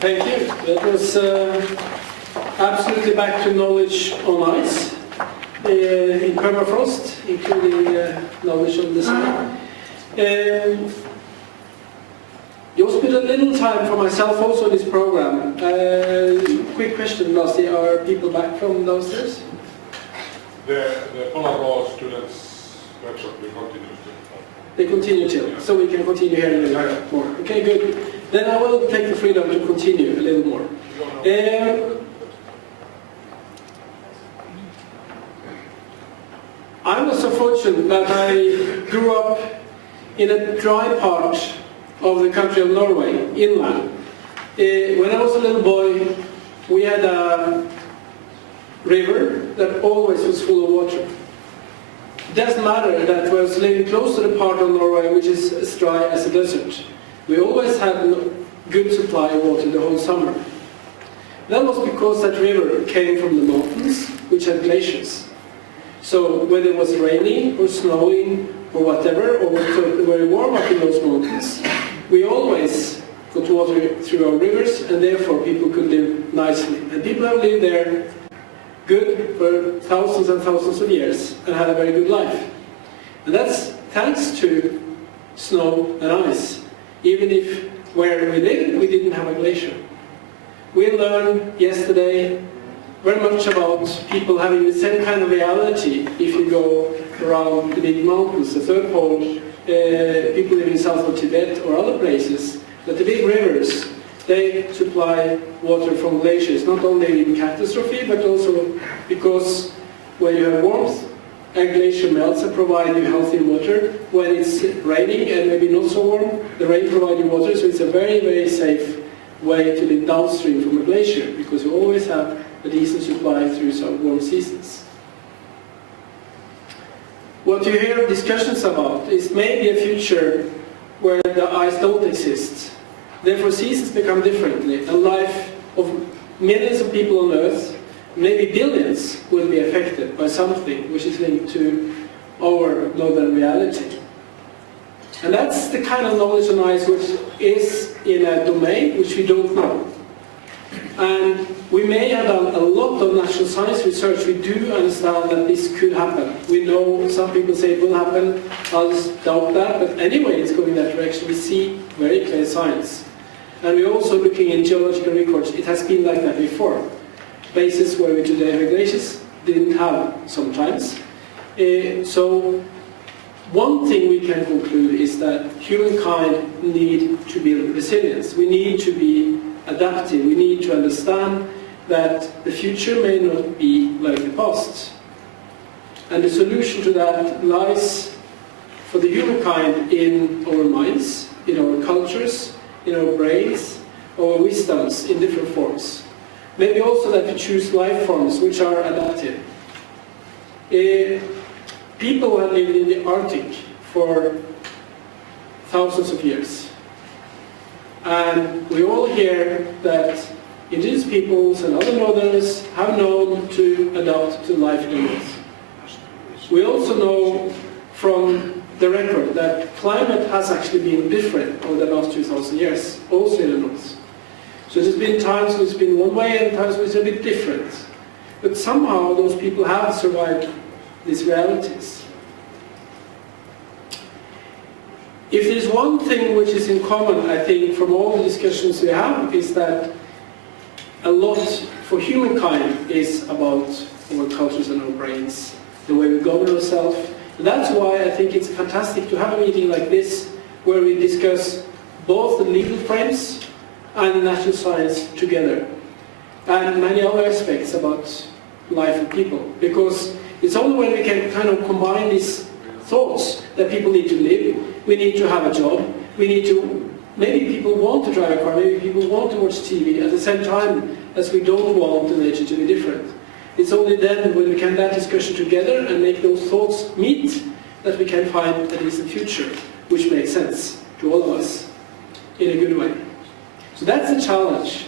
Thank you. That was absolutely back to knowledge on ice in permafrost, including knowledge on design. You also put a little time for myself also in this program. Quick question, Lassie, are people back from downstairs? The Polar Law students workshop will continue still. They continue till, yeah. So we can continue here a little more. Okay, good. Then I will take the freedom to continue a little more. I was so fortunate that I grew up in a dry part of the country of Norway, inland. When I was a little boy, we had a river that always was full of water. It doesn't matter that we was living close to the part of Norway which is as dry as a desert. We always had a good supply of water the whole summer. That was because that river came from the mountains, which had glaciers. So whether it was raining or snowing or whatever, or very warm up in those mountains, we always got water through our rivers, and therefore people could live nicely. And people have lived there good for thousands and thousands of years and had a very good life. And that's thanks to snow and ice, even if where we lived we didn't have a glacier. We learned yesterday very much about people having the same kind of reality if you go around the big mountains, the third pole, people living south of Tibet or other places, that the big rivers, they supply water from glaciers, not only in catastrophe, but also because when you have warmth, a glacier melts and provides you healthy water. When it's raining and maybe not so warm, the rain provides you water, so it's a very, very safe way to live downstream from a glacier, because you always have a decent supply through some warm seasons. What you hear discussions about is maybe a future where the ice don't exist. Therefore seasons become differently, and life of millions of people on Earth, maybe billions, will be affected by something which is linked to our northern reality. And that's the kind of knowledge on ice which is in a domain which we don't know. And we may have done a lot of natural science research. We do understand that this could happen. We know some people say it will happen, others doubt that, but anyway it's going that direction. We see very clear signs. And we're also looking in geological records. It has been like that before. Places where we today have glaciers didn't have sometimes. So one thing we can conclude is that humankind need to build resilience. We need to be adaptive. We need to understand that the future may not be like the past. And the solution to that lies for the humankind in our minds, in our cultures, in our brains, our wisdoms in different forms. Maybe also that we choose life forms which are adaptive. People who have lived in the Arctic for thousands of years. And we all hear that indigenous peoples and other northerners have known to adapt to life in the north. We also know from the record that climate has actually been different over the last 2,000 years, also in the north. So there's been times when it's been one way and times when it's a bit different. But somehow those people have survived these realities. If there's one thing which is in common, I think, from all the discussions we have, is that a lot for humankind is about our cultures and our brains, the way we govern ourselves. And that's why I think it's fantastic to have a meeting like this, where we discuss both the legal frames and the natural science together, and many other aspects about life of people. Because it's only when we can kind of combine these thoughts that people need to live, we need to have a job, we need to, maybe people want to drive a car, maybe people want to watch TV at the same time as we don't want the nature to be different. It's only then when we can have that discussion together and make those thoughts meet that we can find a decent future which makes sense to all of us in a good way. So that's a challenge.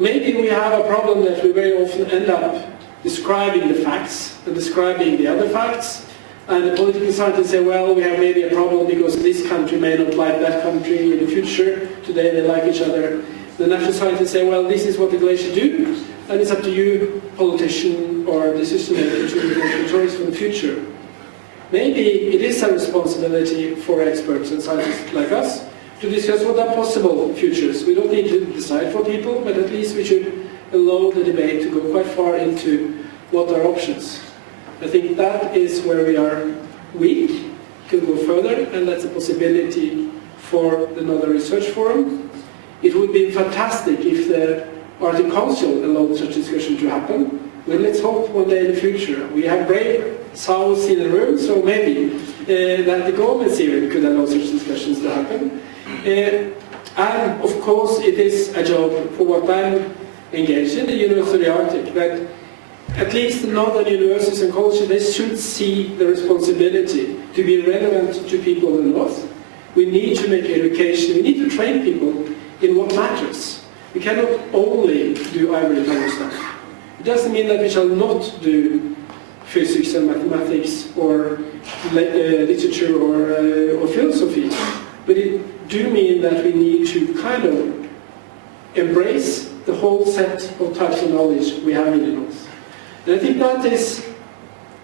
Maybe we have a problem that we very often end up describing the facts and describing the other facts And the political scientists say, well, we have maybe a problem because this country may not like that country in the future. Today they like each other. The natural scientists say, well, this is what the glaciers do, and it's up to you, politician or decision maker, to make a choice for the future. Maybe it is a responsibility for experts and scientists like us to discuss what are possible futures. We don't need to decide for people, but at least we should allow the debate to go quite far into what are options. I think that is where we are weak, could go further, and that's a possibility for another research forum. It would be fantastic if the Arctic Council allowed such discussion to happen. Well, let's hope one day in the future. We have brave souls in the room, so maybe that the government here could allow such discussions to happen. And of course it is a job for what I'm engaged in, the University of the Arctic, that at least the northern universities and colleges, they should see the responsibility to be relevant to people in the north. We need to make education, we need to train people in what matters. We cannot only do ivory tower stuff. It doesn't mean that we shall not do physics and mathematics or literature or philosophy, but it do mean that we need to kind of embrace the whole set of types of knowledge we have in the north. And I think that is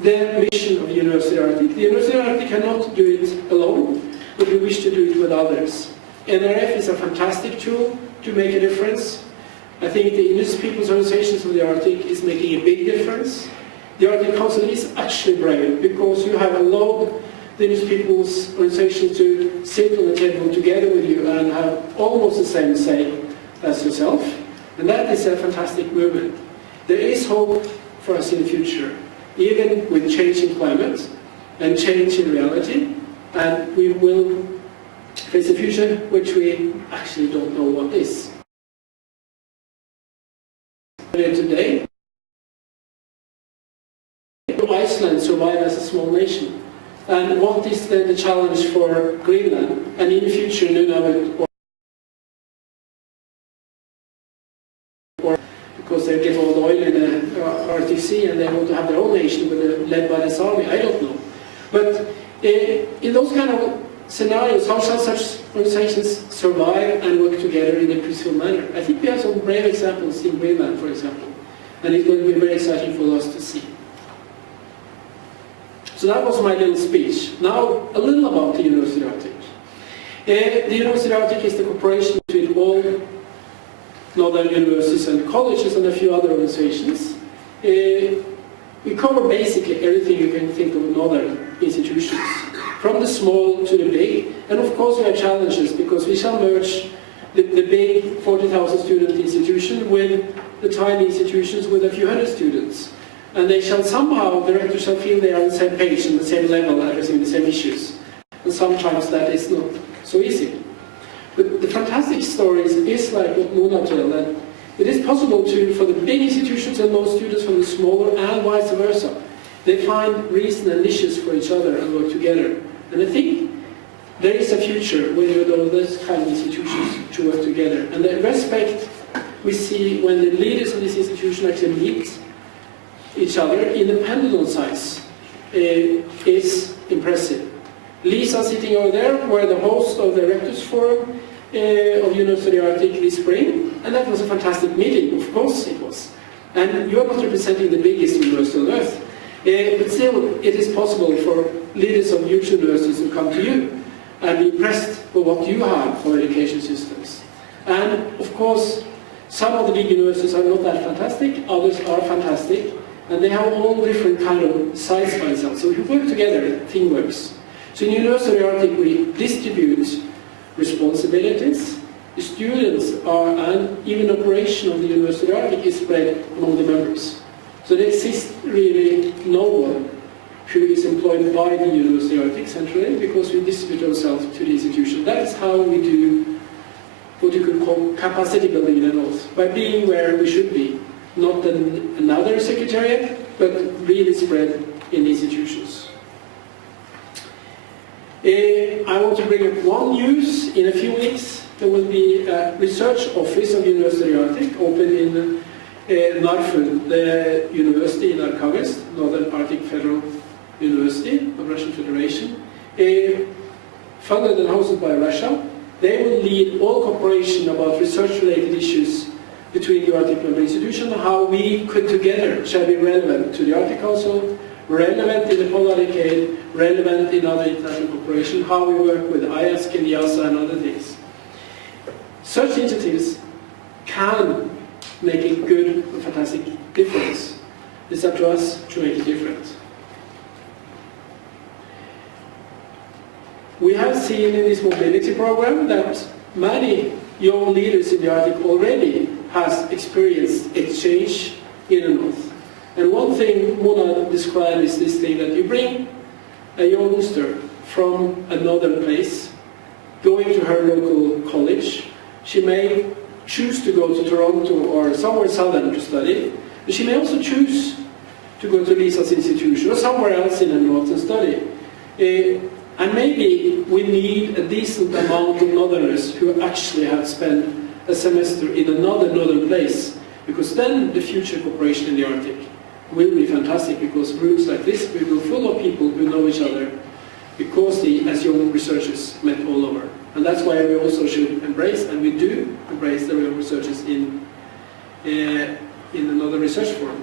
the mission of the University of the Arctic. The University of the Arctic cannot do it alone, but we wish to do it with others. NRF is a fantastic tool to make a difference. I think the Indigenous Peoples Organizations of the Arctic is making a big difference. The Arctic Council is actually brave because you have allowed the Indigenous Peoples Organizations to sit on the table together with you and have almost the same say as yourself. And that is a fantastic movement. There is hope for us in the future, even with changing climate and change in reality, and we will face a future which we actually don't know what is. Today, Iceland survive as a small nation, and what is then the challenge for Greenland, and in the future Nunavut, or because they get all the oil in the Arctic Sea and they want to have their own nation led by this army, I don't know. But in those kind of scenarios, how shall such organizations survive and work together in a peaceful manner? I think we have some brave examples in Greenland, for example, and it's going to be very exciting for us to see. So that was my little speech. Now, a little about the University of the Arctic. The University of the Arctic is the cooperation between all northern universities and colleges and a few other organizations. We cover basically everything you can think of northern institutions, from the small to the big. And of course we have challenges because we shall merge the big 40,000 student institution with the tiny institutions with a few hundred students. And they shall somehow, the rectors shall feel they are on the same page and the same level, addressing the same issues. And sometimes that is not so easy. But the fantastic stories is like what Mona told, that it is possible to, for the big institutions and most students from the smaller and vice versa, they find reason and niches for each other and work together. And I think there is a future with those kind of institutions to work together. And the respect we see when the leaders of this institution actually meet each other, independent on size, is impressive. Lisa sitting over there were the host of the Rectors Forum of University of the Arctic this spring, and that was a fantastic meeting, of course it was. And you are not representing the biggest university on earth, but still it is possible for leaders of huge universities to come to you and be impressed with what you have for education systems. And of course, some of the big universities are not that fantastic, others are fantastic, and they have all different kind of size by themselves. So if you work together, thing works. So in University of the Arctic we distribute responsibilities. The students are, and even operation of the University of the Arctic is spread among the members. So there exists really no one who is employed by the University of the Arctic centrally, because we distribute ourselves to the institution. That is how we do what you could call capacity building in the north, by being where we should be. Not another secretariat, but really spread in the institutions. I want to bring up one news. In a few weeks there will be a research office of University of the Arctic open in Narfund, the university in Arkhangelsk, Northern Arctic Federal University of Russian Federation, funded and hosted by Russia. They will lead all cooperation about research-related issues between the Arctic Member Institution and how we could together shall be relevant to the Arctic Council, relevant in the Polar Decade, relevant in other international cooperation, how we work with IASC and EASA and other things. Such initiatives can make a good and fantastic difference. It's up to us to make a difference. We have seen in this mobility program that many young leaders in the Arctic already has experienced exchange in the north. And one thing Mona described is this thing that you bring a youngster from another place, going to her local college. She may choose to go to Toronto or somewhere southern to study, but she may also choose to go to Lisa's institution or somewhere else in the north and study. And maybe we need a decent amount of northerners who actually have spent a semester in another northern place, because then the future cooperation in the Arctic will be fantastic, because groups like this will be full of people who know each other, because they, as young researchers, met all over. And that's why we also should embrace, and we do embrace, the young researchers in another research forum.